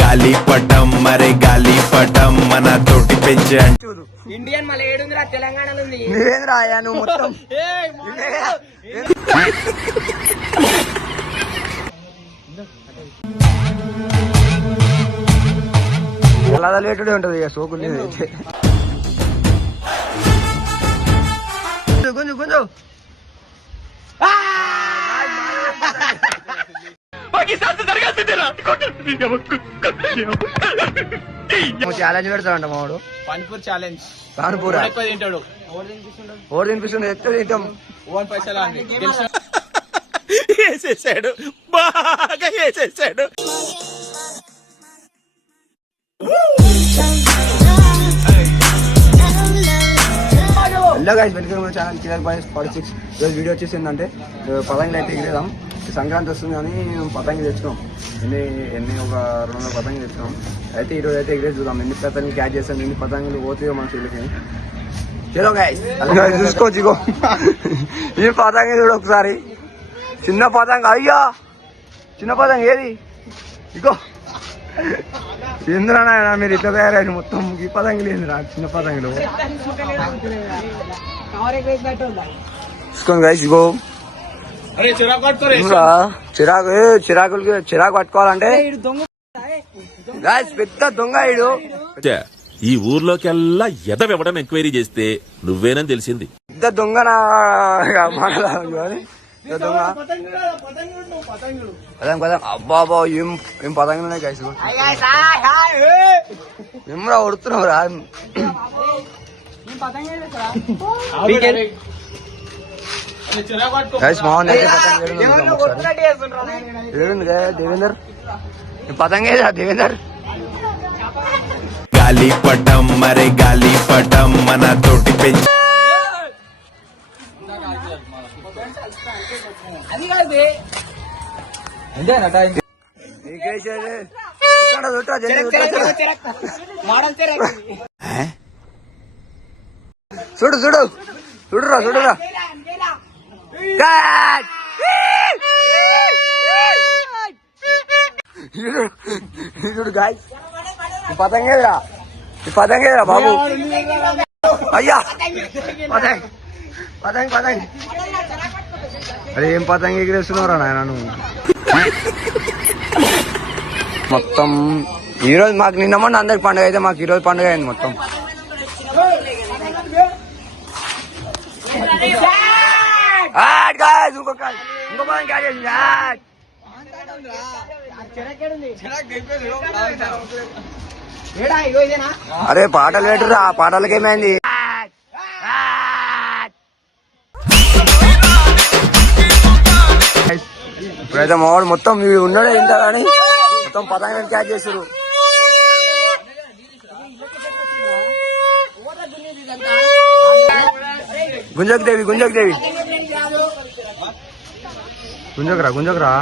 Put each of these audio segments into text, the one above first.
గాలిపటం మరే గాలిపటం మన తోటి పెంచే ఇండియన్ మళ్ళీ ఏడుందిరా తెలంగాణలో ఉంది. రాయా నువ్వు మొత్తం ఎలా లేటుడే ఉంటది సోకులు అయితే గుంజు గుంజు ఛాలెంజ్ పెడతాడంట మావాడు. పానీపూరి ఛాలెంజ్. పానీపూరి తింటాడు. ఓడి తినిపిస్తుంది ఎక్కడ తింటాం. వేసేసాడు, బాగా వేసేసాడు. Hello guys, welcome to channel killer boys 46. ఈరోజు వీడియో వచ్చేసి ఏంటంటే పతంగులు అయితే ఎగిరేదాం. సంక్రాంతి వస్తుంది కానీ పతంగి తెచ్చుకోం. ఎన్ని ఒక 200 పతంగి తెచ్చుకోం. అయితే ఈరోజు అయితే ఎగిరేసి చూద్దాం ఎన్ని పతంగులు క్యాచ్ చేస్తాం, ఎన్ని పతంగులు పోతాయో మన చెల్లికి. చలో గైస్ చూసుకోవచ్చు. ఇగో ఈ పతంగి చూడు ఒకసారి. చిన్న పతంగ, అయ్యా చిన్న పతంగ ఏది? ఇగో ఏంద్రా నాయన మీరు ఇట్లా తయారైన మొత్తం ఈ పతంగులు ఏందిరా చిన్న పతంగులు. చూసుకోండి గైస్. ఇగో చిరాకు పట్టుకోవాలంటే గాయస్ పెద్ద దొంగ ఇడు. ఈ ఊర్లోకెల్లా ఎదవెవడం ఎంక్వైరీ చేస్తే నువ్వేనని తెలిసింది. పెద్ద దొంగ నా దొంగ. అబ్బాబా ఏం పతంగులు ఉన్నాయి గైస్. ఏమరా కొడుతున్నావు రా. దేవేందర్ పతంగేదా దేవేందర్? గాలిపటం మరే గాలిపటం మన తోటి పెంచి చూడు చూడు చూడురా చూడురా. చూడు గాయస్ ఈ పతంగేరా, ఈ పతంగేరా బాబు. అయ్యా పతంగ్ పతంగ్ పతంగ్. అరే ఏం పతంగ ఎగిరేస్తున్నారా నాయన నువ్వు. మొత్తం ఈరోజు మాకు నిన్న మొన్న అందరికి పండుగ అయితే మాకు ఈరోజు పండుగ అయింది మొత్తం. ఇంకో పదం క్యాచ్ చేసింది. అరే పాటలు పెట్టురా, ఆ పాటలకి ఏమైంది? ఇప్పుడైతే మావాడు మొత్తం ఉన్నాడే ఇంత కానీ మొత్తం పతంగులను క్యాచ్ చేసారు. గుంజక్ దేవి గుంజక్ దేవి గుంజకరా గుంజకరా.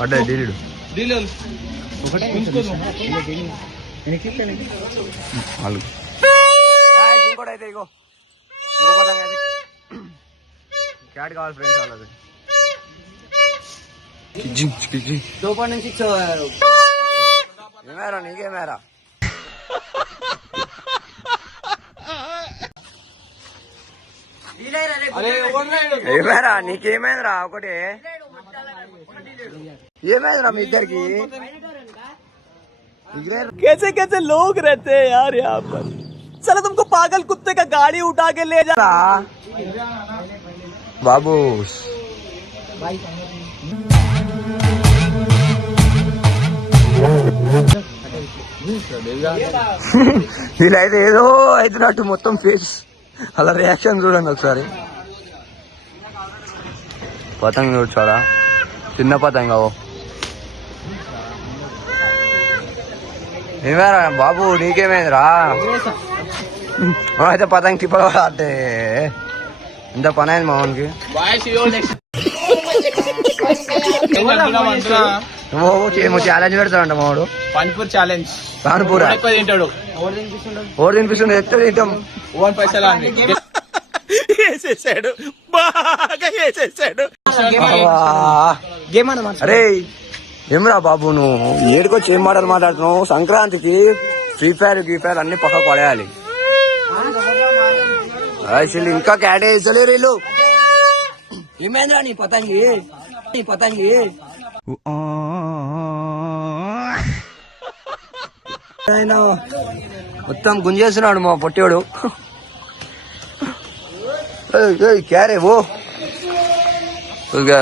పడ్డాయి డీలీడు. ఇంకోటి అయితే ఇగో ఇంకో పతంగ అయితే క్యాట్ కావాలి ఫ్రెండ్స్ వాళ్ళది. ఏమేరా నీకేమేరా? ఏమైనా నీకేమైందిరా? ఒకటి ఏమైందిరా మీ ఇద్దరికి? कैसे कैसे लोग रहते हैं यार यहाँ पर. चलो तुमको पागल कुत्ते का गाड़ी उठा के ले जा. बाबू వీళ్ళైతే ఏదో అవుతున్నట్టు మొత్తం ఫేస్ అలా రియాక్షన్ చూడండి ఒకసారి. పతంగ చూడా చిన్న పతంగ. ఏమేరా బాబు నీకేమైందిరా? అయితే పతంగ తిప్పడా అంటే ఇంత పని అయింది మామూలుకి. ఏమో ఛాలెంజ్ పెడతాడంట మావాడు. పానీపూరి ఛాలెంజ్. పానీపూరి తింటాడు. ఓడి తినిపిస్తుంది ఎక్కడ తింటాం. వేసేసాడు, బాగా వేసేసాడు. గేమ్ అన్నమాట. అరే ఏమిరా బాబు నువ్వు ఏడుకొచ్చి ఏం మాటలు మాట్లాడుతున్నావు? సంక్రాంతికి ఫ్రీ ఫైర్ అన్ని పక్కకు పడేయాలి. అసలు ఇంకా క్యాటే వేసలేరు వీళ్ళు. ఏమైందిరా నీ పతంగి ఆయన మొత్తం గుంజేస్తున్నాడు మా పొట్టేవాడు. క్యారే ఓ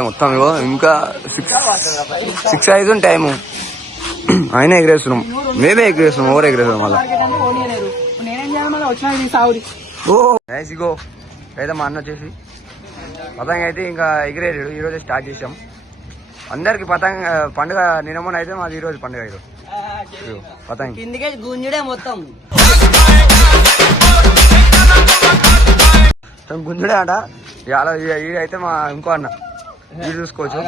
మొత్తం ఇగో ఇంకా 6 అవుతుంది టైము. ఆయన ఎగిరేస్తున్నాం, మేమే ఎగిరేస్తున్నాం, ఎవరు ఎగిరేస్తున్నాం మళ్ళా. ఓ నైస్ ఇగో అయితే మా అన్న వచ్చేసి పతంగ అయితే ఇంకా ఎగిరేడు. ఈరోజు స్టార్ట్ చేసాం. అందరికి పతంగ పండుగ నిన్నమని అయితే మాది ఈరోజు పండుగ. ఈరోజు పతంగ గుంజుడే మొత్తం గుంజుడే అంట. అయితే మా ఇంకో అన్న ఇది చూసుకోవచ్చు.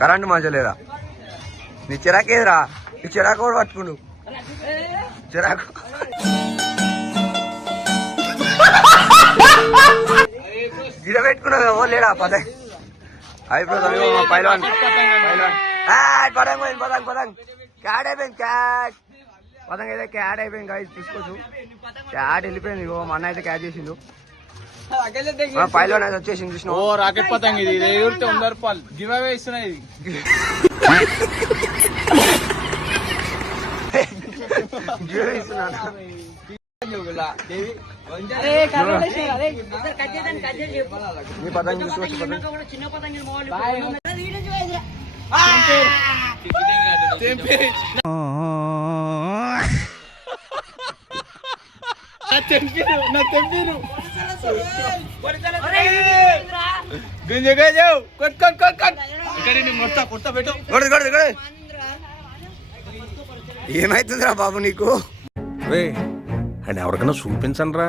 కరెంట్ మంచిగా లేదా? నీ చిరాకేదిరా? నీ చిరాకు కూడా పట్టుకుండు. చిరాకు గిడ పెట్టుకున్నావు ఓ లేడా పతంగ్ అయిపోతుంది. పైలాన్ పతంగ్ క్యాడ్ అయిపోయింది. పతంగ్ అయితే క్యాడ్ అయిపోయింది. గాయస్ తీసుకోవచ్చు. క్యాడ్ వెళ్ళిపోయింది. ఇగో మా అన్న అయితే క్యాచ్ చేసిండు. పైలాన్ అయితే వచ్చేసింది చూసిన. ఓ రాకెట్ పతంగ్ ఇది ఎగురితే 100 రూపాయలు గివ్ అవే ఇస్తున్నాయి. నీ పతంగ్ తీసుకోవచ్చు. ఏమైతుందిరా బాబు నీకు? రే అని ఎవరికైనా చూపించండి రా.